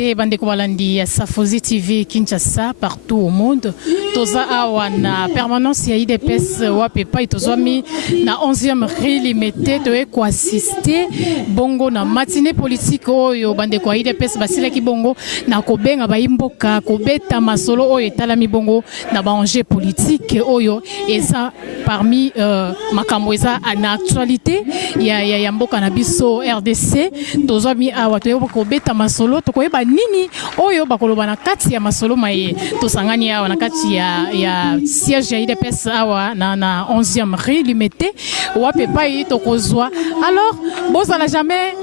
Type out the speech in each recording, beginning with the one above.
te bandeko balandi ya Safozi TV Kinshasa partout au monde. Toza awa na permanence ya IDPS wapepa itozwami na 11e relimité to ko assister bongo na matinée politique oyo bandeko ya IDPS basilaki bongo na kobenga baimboka kobeta masolo oyo etalami bongo na baenjeu politique oyo eza parmi makambo eza na actualité ya mboka na biso RDC. Tozwami awa to kobeta masolo to koyeba nini oyo bakoloba na kati ya masolo maye tosangani awa na kati ya siège ya IDPS awa na 11e rue limité wapepa yi to kozwa. Alors boza la jamais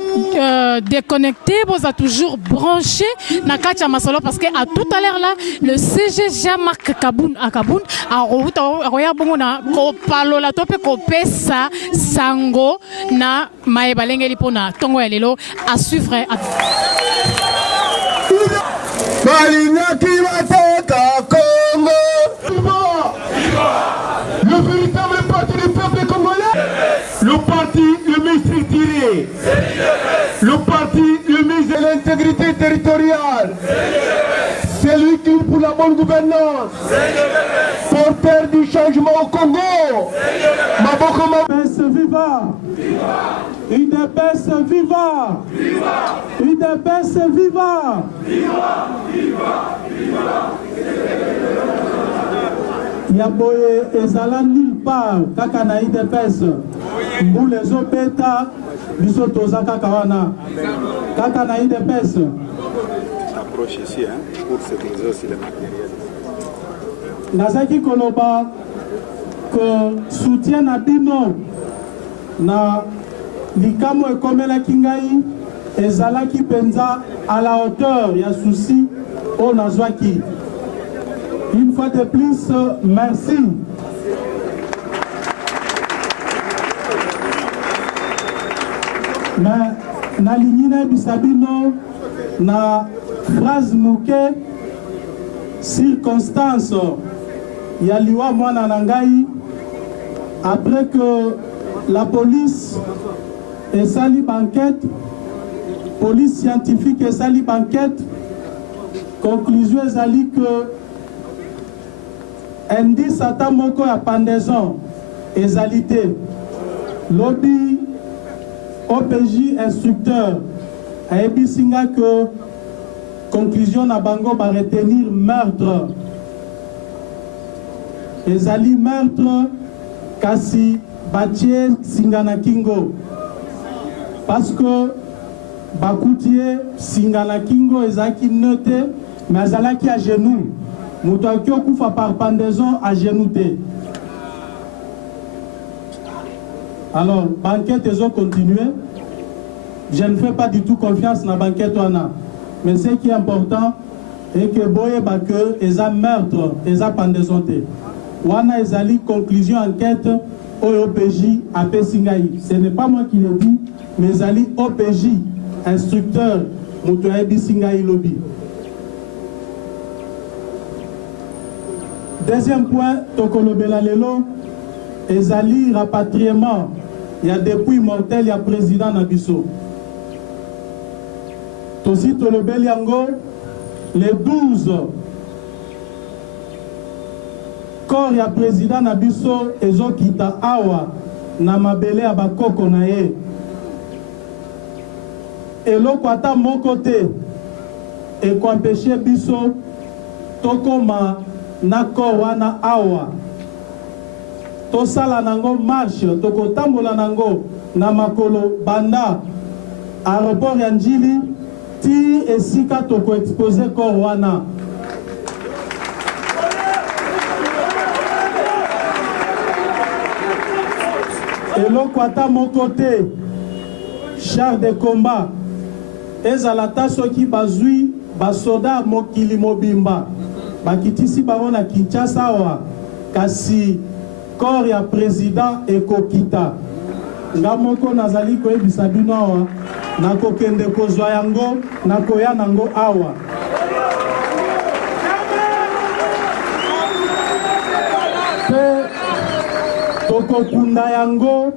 déconnecté, boza toujours branché na kati ya masolo parce que à tout à l'heure là le CG Jean-Marc Kaboun a roya bongo na ko palola to pe ko pesa sango na maye balengeli pona tongo ya lelo à suivre. Le véritable parti du peuple congolais, le parti le mieux structuré, le parti le mieux de l'intégrité territoriale, celui qui pour la bonne gouvernance, porteur du changement au Congo. UDPS viva! UDPS viva! UDPS viva! Yaboye ezala nulle part kaka na IDPS mbule zobeta biso toza kaka wana kaka na IDPS. Approche ici pour sécuriser aussi le matériel. Nazaki koloba que soutien na bino na likamo ekomelaki ngai ezalaki penza à la hauteur ya souci o nazwaki. Une fois de plus, merci. Mais na lignine bisabino na phrase mouke circonstance ya liwa mwana nangai après que la police et sali banquette, police scientifique et sali banquette, conclusion ezali que indice ata moko ya pendaison ezalité lobby OPJ instructeur ayebisinga que conclusion na bango ba retenir meurtre ezali meurtre kasi batie singana kingo parce que bakutie singana kingo ezaki noté mais azalaki à genoux. Moutaki okufa par pendaison à genoux. Alors, banquette ils ont continué. Je ne fais pas du tout confiance dans la banquette. Mais ce qui est important est que boye que ils ont meurtre, ils ont pendaison. Wana ezali conclusion enquête au OPJ à Pessingaï. Ce n'est pas moi qui le dis, mais ezali OPJ instructeur Moutouaï Bissingaï lobby. Deuxième point, Tokolobela Lelo, ezali rapatriement. Il y a depuis mortel, il y a président Nabiso. Tosi Tolobel Yango, les 12 corps, il y a président Nabiso, ezo kita awa, namabele abakoko na ye. Et l'okwata mon côté, et qu'on empêche biso, tokoma, nako wana awa tosala nango marche tokotambola nango na makolo banda aéroport ya Njili ti esika toko exposer corps wana eloko ata moko te char de combat ezalata soki bazwi basoda mokili mobimba bakitisi bango na Kinshasa wa kasi corps ya président ekokita ngamoko nazali koyebisa bino awa nakokende kozwa yango nakoya nango awa pe tokokunda yango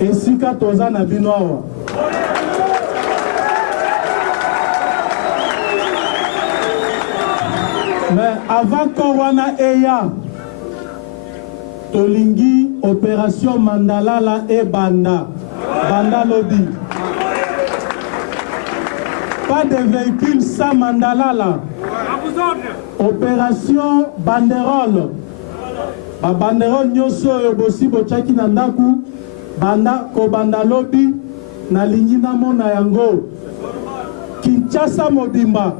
esika toza na bino awa Mais avant Korwana Eya, Tolingi, opération Mandalala et Banda. Banda Lobby. Pas de véhicules sans Mandalala. Opération Banderole. Banderole Nyoso Yobosi Bochaki Nandaku. Banda Kobanda Lobby. Nalingi Namona Yango. Kinshasa Mobimba.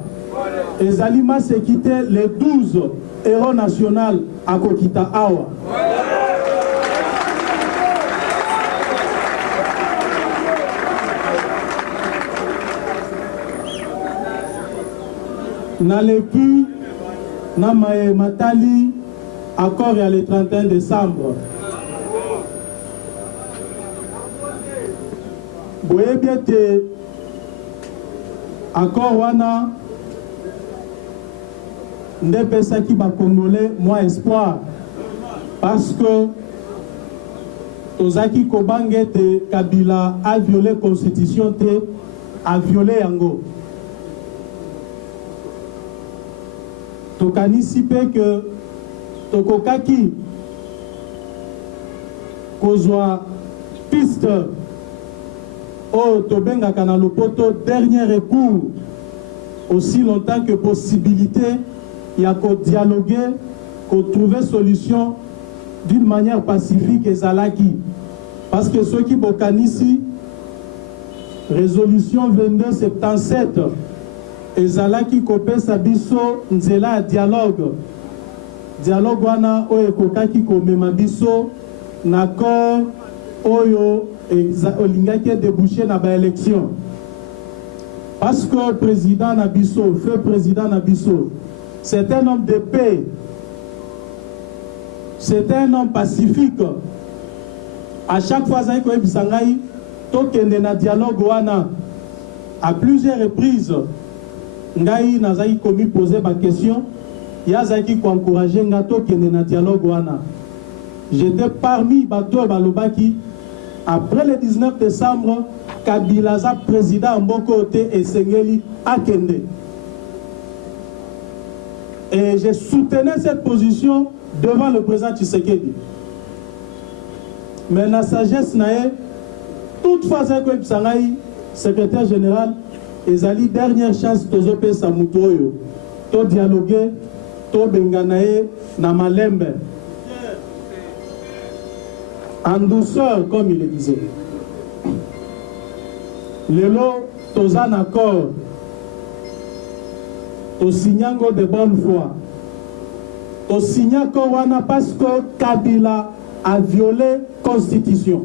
Ezalima s'est quitté les 12 héros nationaux à Kokita Awa. Naleki Namae Matali, accord le 31 décembre. Boyebiete, accord wana, Ndepesa qui va congolais, moi espoir. Parce que Tozaki Kobange te Kabila a violé la constitution, a violé Yango. Tokanisipe que Tokokaki kozwa piste au Tobenga Kanalopoto, dernier recours, aussi longtemps que possibilité, il y a qu'au dialoguer, qu'au trouver solution d'une manière pacifique et zalaki. Parce que ceux qui bokanisi, résolution 2277, et zalaki kopé sabiso nzela dialogue. Dialogue wana oye kokaki komema biso n'accord oyo olingaki débouché na ba élection. Parce que le président Nabiso, feu président Nabiso, c'est un homme de paix, c'est un homme pacifique. À chaque fois, il y a un dialogue à plusieurs reprises. Ngai nazaki komi poser ma question, yazaki ko encourager ngato kende na dialogue wana. J'étais parmi bato balobaki après le 19 décembre Kabila za président mboko te esengeli akende. Et je soutenais cette position devant le président Tshisekedi. Mais la sagesse nae toutefois que Sangai secrétaire général ezali dernière chance tozope sa mutoyo to dialoguer to benganae na malembe en douceur comme il le disait. Lelo tozan accord to signango de bonne foi to signa wana parce que Kabila a violé constitution.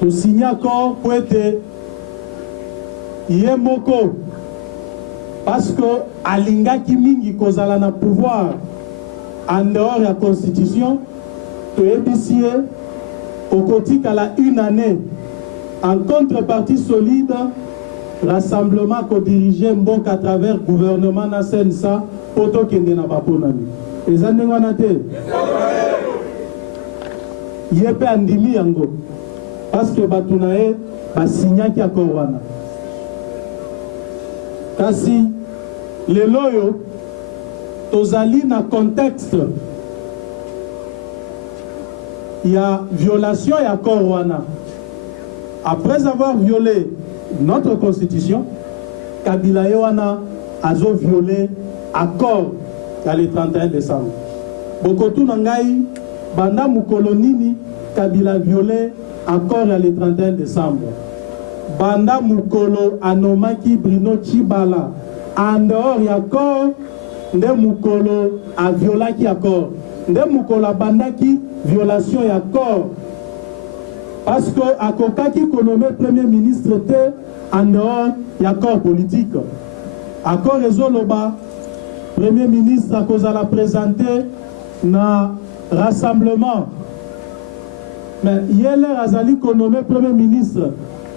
To signer accord pour être Yemoko parce que Alinga Kimingi kozala na pouvoir en dehors de la constitution to ébicier au côté qu'à la une année en contrepartie solide rassemblement qu'on dirigeait Mbok à travers le gouvernement na Sensa poto kende na baponami les années wanate yepe andimi yango parce que batunae basinya ki accord wana kasi le loyo tozali na contexte il y a violation et accord wana après avoir violé notre constitution Kabila wana azo violé accord le 31 décembre bokotu nangai banda mukolonini Kabila violé accord le 31 décembre. Banda Mukolo anomaki Bruno Chibala. En dehors accord, nde Mukolo a violaki accord. Nde Mukolo a bandaki violation et accord. Parce que akokaki konome premier ministre te en dehors accord politique. Accord ezoloba premier ministre a cause à la présenter na rassemblement. Mais hier, Azali nommé Premier ministre,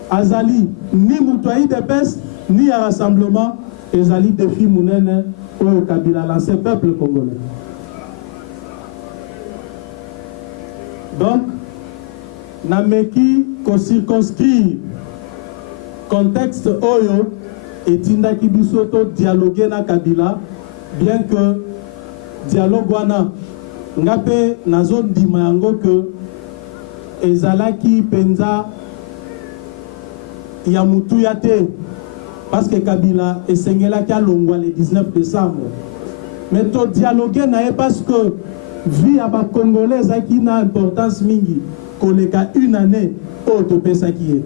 Azali, ni Moutouaï de peste, ni à rassemblement, Azali défi Mounene au Kabila, lancé peuple congolais. Donc, Nameki, qu'on circonscrit contexte Oyo, etindaki biso to dialoguer na Kabila, bien que dialogue wana ngape nazo ndima yango que ezalaki penza ya mutu ya te, parce que Kabila esengelaki alongwa le 19 décembre. Mais to dialoguer na parce que vie à ba Congolais qui na importance mingi koleka une année au topesa qui est.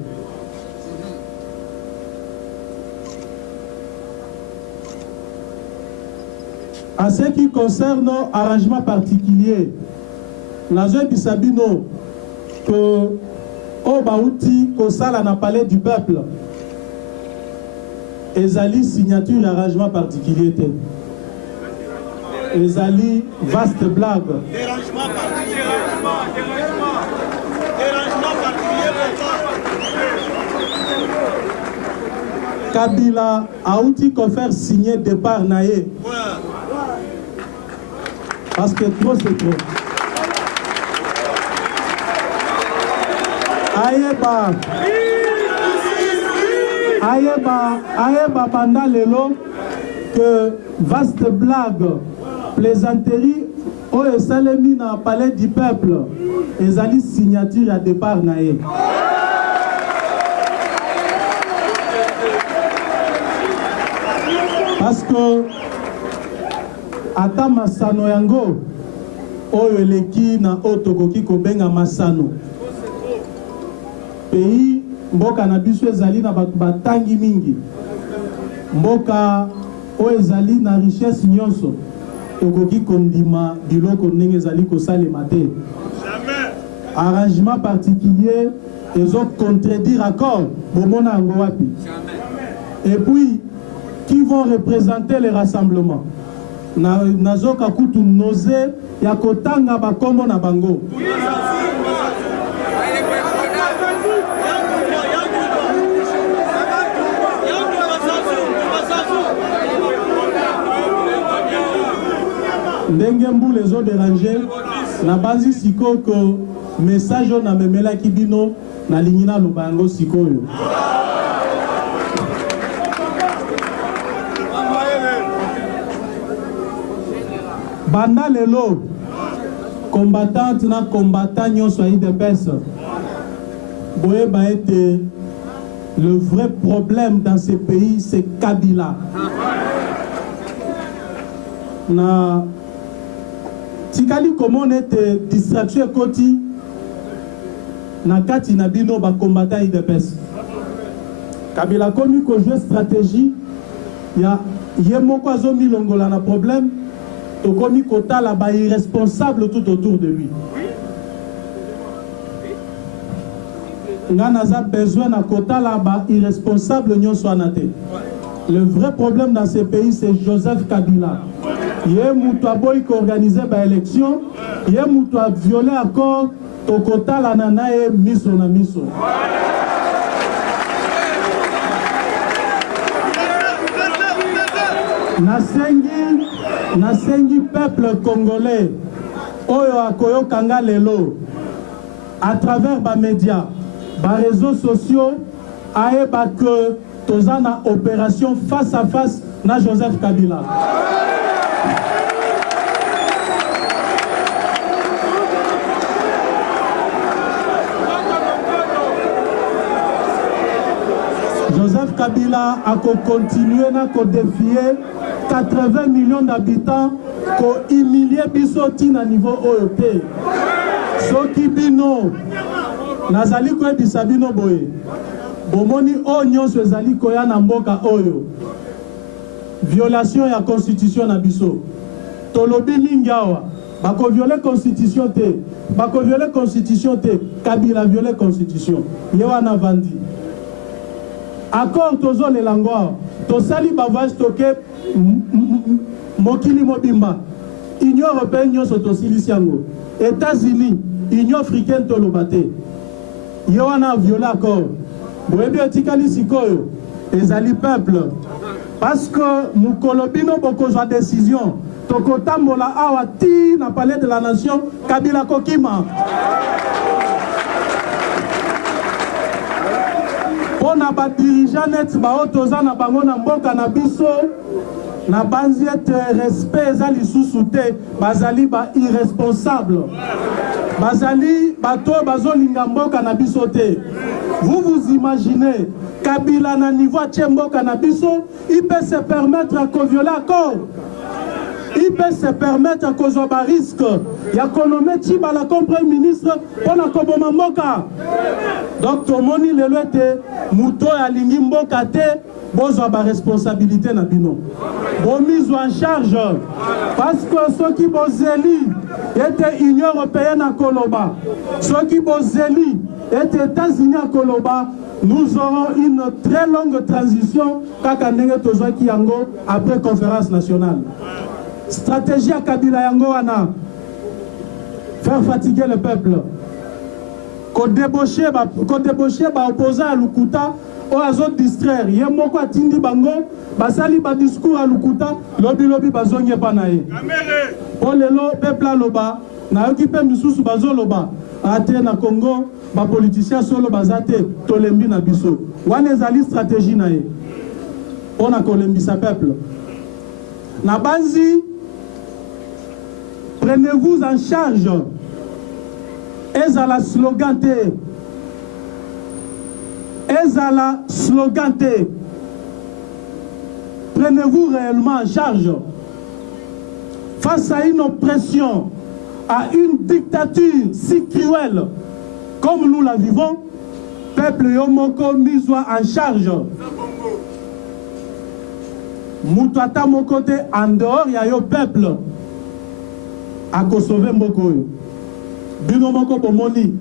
En ce qui concerne nos arrangements particuliers, nazo bisabino que au bauti kosala na palais du peuple ezali signature arrangement particulier te. Ezali vaste blague. Dérangement particulier. Dérangement particulier. Kabila a outil qu'on faire signer départ naé. Parce que trop c'est trop. Aïeba pendant l'élo que vaste blague, plaisanterie, au Salemi na palais du peuple, ezali signature à départ naé. Parce que ata masano yango oyo eleki na otokoki kobenga masano pays mboka na biso ezali na bato batangi mingi, mboka oyo ezali na richesse nyonso tokoki kondima biloko ndenge ezali kosalema te. Arrangement particulier ezo contredire accord bomona yango wapi? Et puis qui vont représenter les rassemblements. Nazoka kutu noze ya kotanga bakombo na bango. Ndenge mbule ezo déranger na banzi siko ko message na memela kibino na lingina lubango sikoyo. Banda lelo combattante na combattant nyonso ayi de pesa boye ba ete le vrai problème dans ce pays c'est Kabila na tikali comment on était distraction koti na kati na bino ba combattant ayi de pesa Kabila komi ko jouer stratégie ya yemoko azo milongola na problème. Tokomi kota la ba irresponsable tout autour de lui. Ngana za besoin na kota la ba irresponsable nyonso anate. Le vrai problème dans ce pays c'est Joseph Kabila. Yé mutu aboyi ko organiser ba élection, yé mutu a violé accord to kota la nanae miso na miso. Nasengi peuple congolais oyo akoyo kanga lelo à travers ba médias, ba réseaux sociaux aeba que tozana opération face à face na Joseph Kabila. Joseph Kabila a continué na ko défier 80 millions d'habitants ko humilier biso tina niveau OEP. Soki bino nazali ko ebisa bino boye. Bomoni o nyonso ezali ko ya na mboka oyo. Violation ya constitution na biso. Tolobi mingi awa bako violer constitution te. Bako violer constitution te. Kabila violer constitution. Yewa na vandi. Accord tozo le langwa. Tosali bavage toke mokili mobimba. Union européenne nyonso tosilisi yango. États-Unis, Union africaine tolobate. Yewana violé accord. Boyebi etikali sikoyo. Ezali peuple. Parce que mukolobino bokozwa décision. Tokotambola awa ti na palais de la nation Kabila kokima. Pona na ba dirigeant net ba otoza na bango na mboka na biso na banzi ete respect eza lisusu te bazali ba irresponsable bazali bato bazolinga mboka na biso te. Vous vous imaginez Kabila na niveau à mboka na biso il peut se permettre à violer accord. Il peut se permettre à cause de risque. Il y a qu'on Tibala comme Premier ministre pour la Koboma Moka. Donc, tout le monde il est Mouto et Alingi Mboka te, besoin de responsabilité na bino. Bon mise en charge. Parce que ceux qui bozeli étaient Union européenne à Koloba. Ceux qui bozeli étaient États-Unis à Koloba. Nous aurons une très longue transition après conférence nationale. Stratégie à Kabila Yango Wana, faire fatiguer le peuple. Qu'on débaucher opposant à Lukuta, ou à zone distraire. Il y a beaucoup à Tindi Bango, basali ba discours à Lukuta, lobby bazonye panaye. Pour le peuple à Loba, na occupé misusu bazo Loba, à na Congo, ba politicien solo bazate, tolembi na biso. Wane zali stratégie nae. On a kolembi sa peuple. Na banzi, prenez-vous en charge. Ezala slogan te. Ezala slogan te. Prenez-vous réellement en charge. Face à une oppression, à une dictature si cruelle comme nous la vivons, peuple Yomoko mis en charge. Moutata mon côté en dehors, il y a un peuple à sauver Mboko. Bino Moko Pomoni.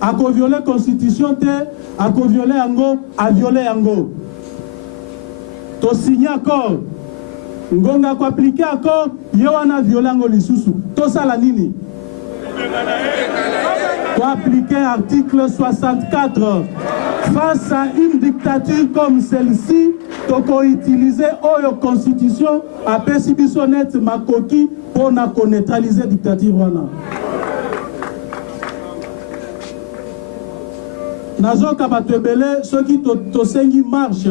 À violer la constitution, à violer Ango, à violer Ango. To signer accord. Ngonga ko appliquer accord, Yoana violer Ango lisusu. To sala nini? Pour appliquer article 64 face à une dictature comme celle-ci, toko utiliser la constitution à Pessibisonnet Makoki pour neutraliser la dictature. Nazoka batebele ceux qui tosengi marche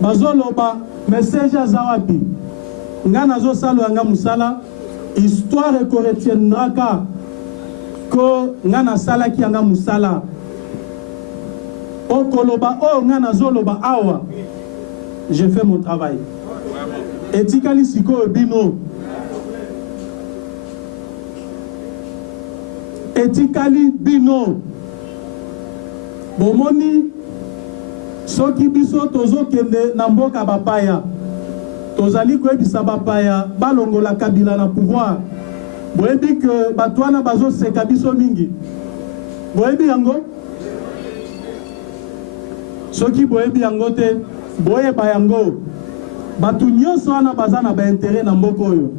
bazoloba message azawapi nga nazo salo nga musala histoire ko retiendra ka ko nga na sala ki nga musala o koloba o nga nazoloba awa j'ai fait mon travail etikali siko bino etikali bino bomoni soki biso tozo kende na mboka bapaya tozali koyebisa bapaya balongola Kabila na pouvoir boyebi que batwana bazo seka biso mingi boyebi yango soki boyebi yango te boyeba yango batu nyonso wana baza na baintere na mboka oyo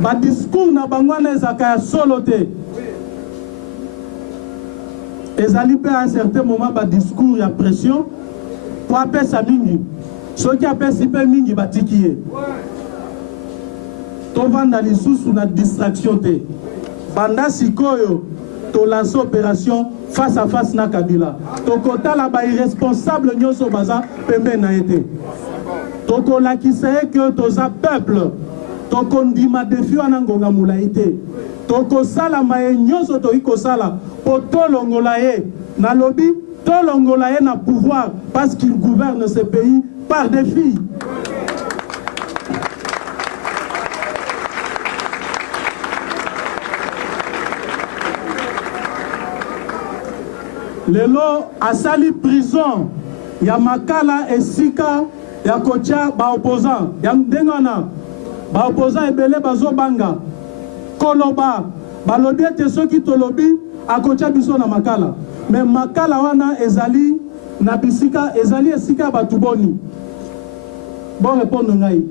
badiscours na bango wana ezaka ya solo te ezali pe à un certain moment ba discours ya pression pour apesa mingi soki apesi pe mingi batiki ye tovanda lisusu na distraction te banda sikoyo to lance opération face à face na Kabila tokotala ba irresponsable nyonso baza pembe na ete tokolakisa que toza peuple tokondima defi wana ngonga mulaite tokosala maye nyonso toikosala po tolongola ye na lobi tolongola ye na pouvoir parce qu'il gouverne ce pays par défi. Lelo asali prison ya makala esika ya kocha ba opposant ya ndengana ba opposant ebele bazo banga koloba balobi ete soki tolobi akocha biso na makala mais makala wana ezali na bisika ezali esika batu boni bon répondre ngai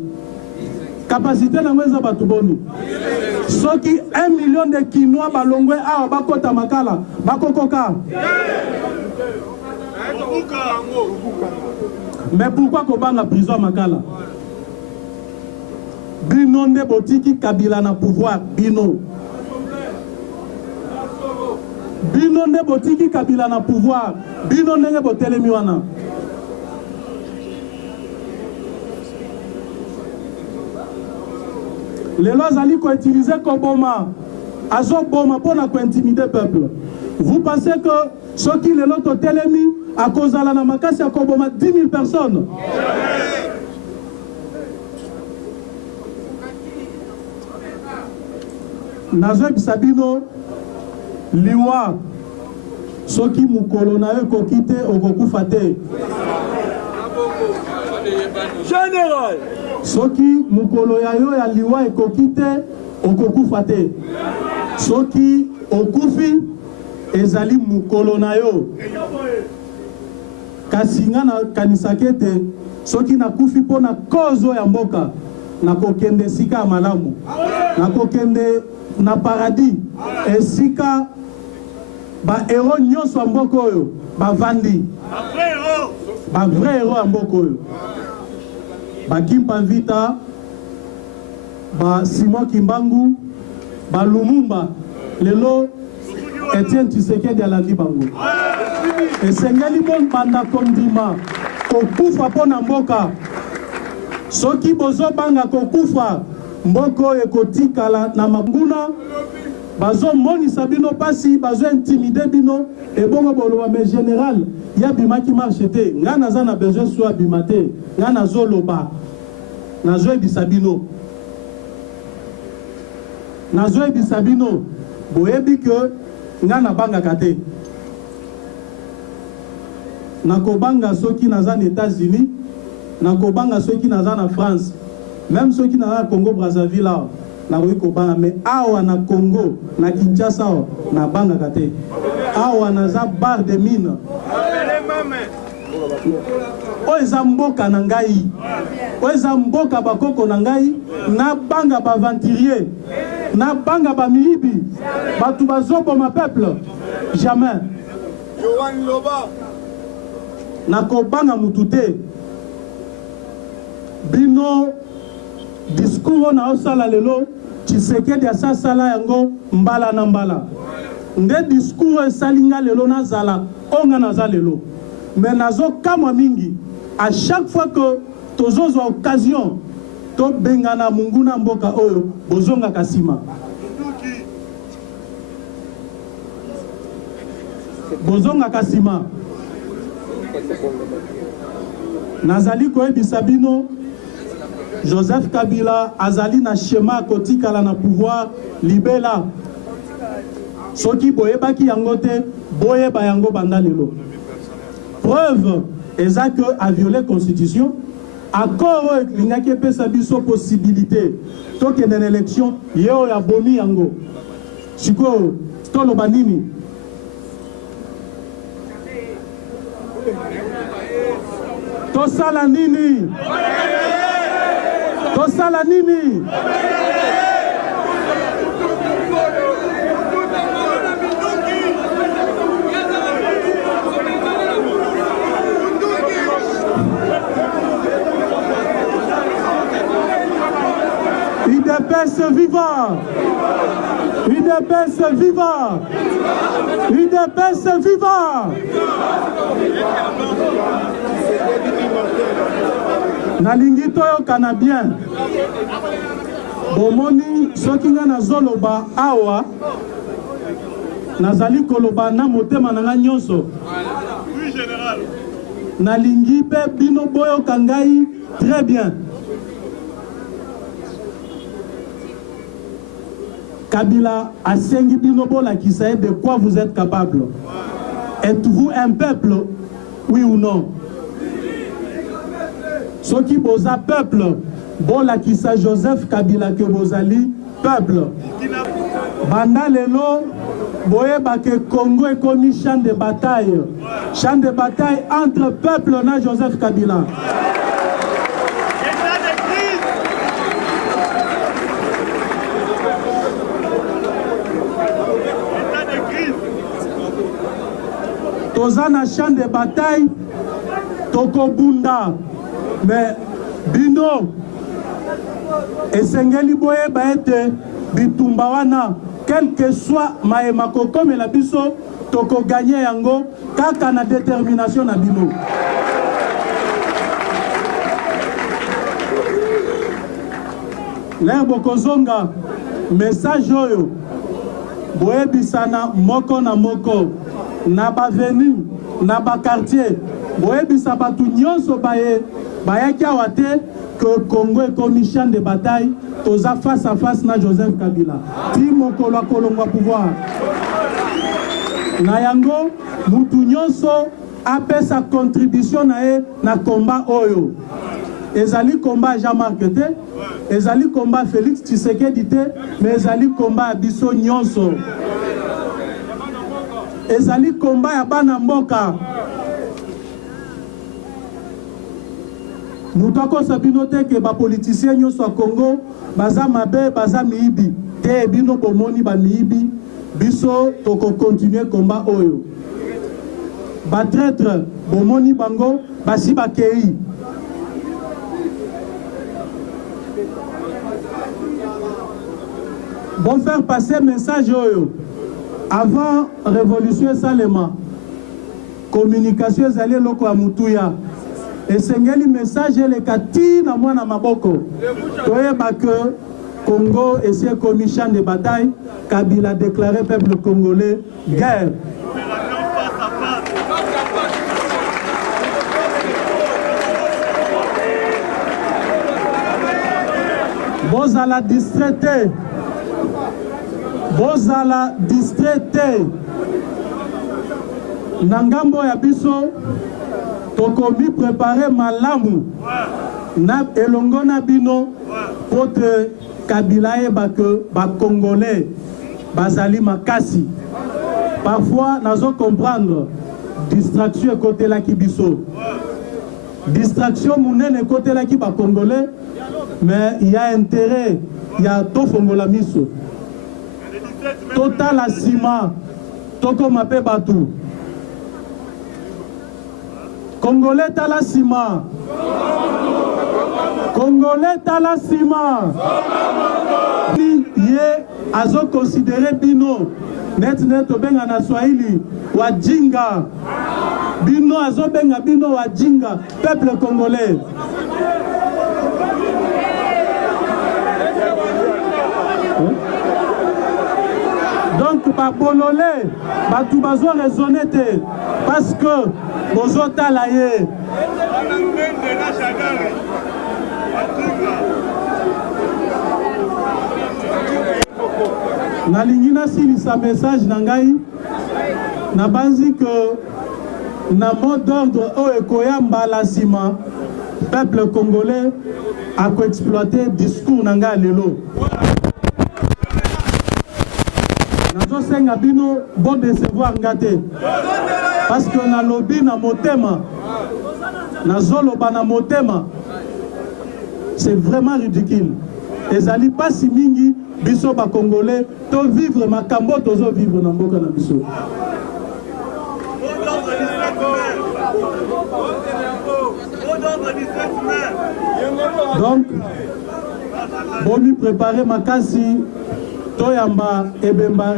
capacité na mweza batu boni soki 1 million de Kinois balongwe awa bakota makala bakokoka mais pourquoi kobanga prison makala bino nde botiki Kabila na pouvoir bino bino nde botiki Kabila na pouvoir, bino ndenge botelemi wana. Lelo azali ko utiliser Koboma, azo boma pour intimider peuple. Vous pensez que ceux qui lelo to telemi à cause de la makasi à Koboma 10 000 personnes? Nazo bisabino liwa soki mukolo na yo kokite okokufa te. Général. Soki mukolo ya yo ya liwa ekokite okokufa te. Soki okufi ezali mukolo na yo. Kasi nga na kanisake te soki nakufi po na kozo ya mboka nakokende sika ya malamu. Nakokende na paradis esika ba héros nyonso ya mboka oyo bavandi. Ba vrai héros ya mboka oyo. Ba Kimpa Vita, ba Simon Kimbangu, ba Lumumba, lelo Etienne Tshisekedi alandi bango. Esengeli bon banda kondima kokufa pona mboka. Soki bozo banga kokufa mboko ekotikala na manguna bazo monisa bino pasi bazo intimider bino et bongo boloba mais général ya bimaki marche te nga naza na besoin soit bimate nga nazo loba nazo ebisabino boyebi que nga na banga kate nakobanga soki naza na États-Unis nakobanga soki naza na France même ceux qui n'ont pas Congo Brazzaville là, na kobanga mais awa na Congo na Kinshasa na banga kate awa na za bar de mine oza mboka na ngai oza mboka bakoko na ngai na banga ba venturier na banga ba miibi batu bazobo ma peuple jamais Yohan Loba na kobanga mutute bino discours na osala lelo Tshisekedi asala yango mbala na mbala nde discours esalinga lelo na zala onga na za lelo mais nazo kamwa mingi à chaque fois que tozozwa occasion to bengana munguna mboka oyo bozonga kasima nazali koyebisa bino Joseph Kabila azali na schéma kotikala na pouvoir libela soki boyebaki yango te boyeba yango banda lelo preuve eza que a violé constitution accord lingaki pesa biso possibilité tokende na élection yo ya boni yango siko toloba nini tosala nini tosala nini UDPS vivant, UDPS vivant, UDPS vivant. Nalingi toyokana bien bomoni soki nga nazoloba awa nazali koloba na motema na nga nyonso nalingi pe bino boyoka ngai très bien. Kabila asengi bino bolakisa de quoi vous êtes capable. Êtes-vous un peuple, oui ou non? Soki boza peuple, bolakisa Joseph Kabila que bozali peuple. Banda lelo boyeba que Congo ekomi champ de bataille entre peuple na Joseph Kabila. Tozana champ de bataille tokobunda mais bino esengeli boye baete bitumba wana quel que soit maemako comme la biso toko gagner yango kaka na détermination na bino. L'air bokozonga message oyo boyebisana moko na moko na baveni na bakartier boyebisa batu nyonso bayaki awa te que Congo ekomi champ de bataille toza face à face na Joseph Kabila ti mokolo akolongwa pouvoir na yango mutu nyonso apesa contribution na ye na combat oyo. Ezali combat Jean-Marc te, ezali combat Félix Tshisekedi te, mais ezali combat biso nyonso. Ezali combat ya bana mboka. Mutako sabino te ke ba politicien nyonso a Congo baza mabe baza miibi te bino bomoni ba miibi biso toko continuer combat oyo. Ba traître bomoni bango basi bakei. Bon faire passer message oyo avant révolution Salema communication ezali loko ya mutuya esengeli message le kati na mwana maboko toyeba que Congo essaie comme champ de bataille. Kabila déclaré peuple congolais guerre. Bozala distraité. Bozala distraité. Nangambo ya biso tokomi préparer malamu na elongo na bino pote Kabila eba que ba Congolais bazali makasi. Parfois nazo comprendre distraction côté la kibiso. Distraction munene côté la ki ba Congolais, mais il y a intérêt, il y a to fongola miso. Total asima toko mape batu. Congolais talasima. Congolais talasima. Ye azo considéré bino net obenga na Swahili wajinga. Bino azo benga bino wajinga peuple congolais. Donc par bololé batu bazo raisonner te parce que bozo talaye. Nalingina sili sa message nangai na banzi que na mot d'ordre o ekoyamba la sima peuple congolais a exploité discours nanga lelo. Nazo senga bino bon décevoir ngate parce que na lobby na motema na zoloba na motema c'est vraiment ridicule. Ezali pas si mingi biso ba Congolais to vivre makambo tozo vivre na mboka na biso. Donc boni préparer makasi toyamba ebemba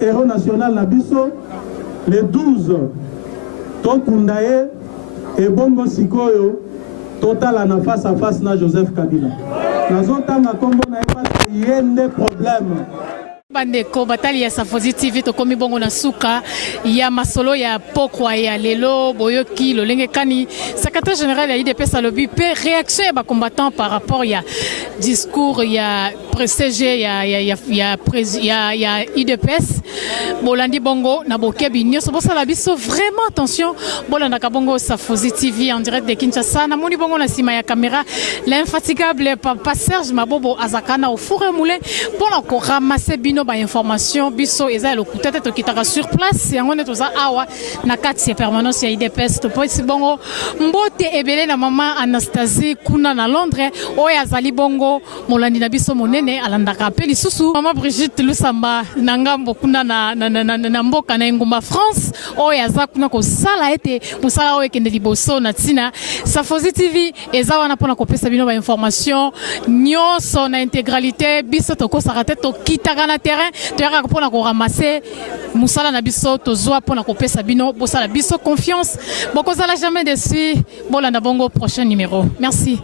héros national na biso le 12 tokundaye et bongo sikoyo total na face à face na Joseph Kabila. Nazotanga kombo na yende problème. Bandeko batali ya Safozi TV tokomi bongo na suka ya masolo ya pokwa ya lelo boyoki lolenge kani secrétaire général ya IDPS alobi pe réaction ya ba combattant par rapport ya discours ya CG ya IDPS bolandi bongo na bokebi nyoso bosala biso vraiment attention bolanda ka bongo Safozi TV en direct de Kinshasa na moni bongo na sima ya caméra l'infatigable papa Serge Mabobo azakana au four et moulin pour la ko ramasser bino ba information biso eza le kutete to kitaka sur place yango ne toza awa na kati ya permanence ya IDPS to poisi bongo mbote ebele na mama Anastasie kuna na Londres oya zali bongo molandi na biso monene alandaka apeli susu mama Brigitte Lusamba na ngambo kuna na mboka na Ngumba France oya za kuna ko sala ete musala oyo kende liboso na tina Safozi TV eza wana pona kopesa bino ba information nyonso na intégralité biso to ko sarate to kitaka na terrain toyaka mpona koramase musala na biso tozwa mpona kopesa bino bosala biso confiance bokozala jamais déçu bolanda bongo prochain numéro merci.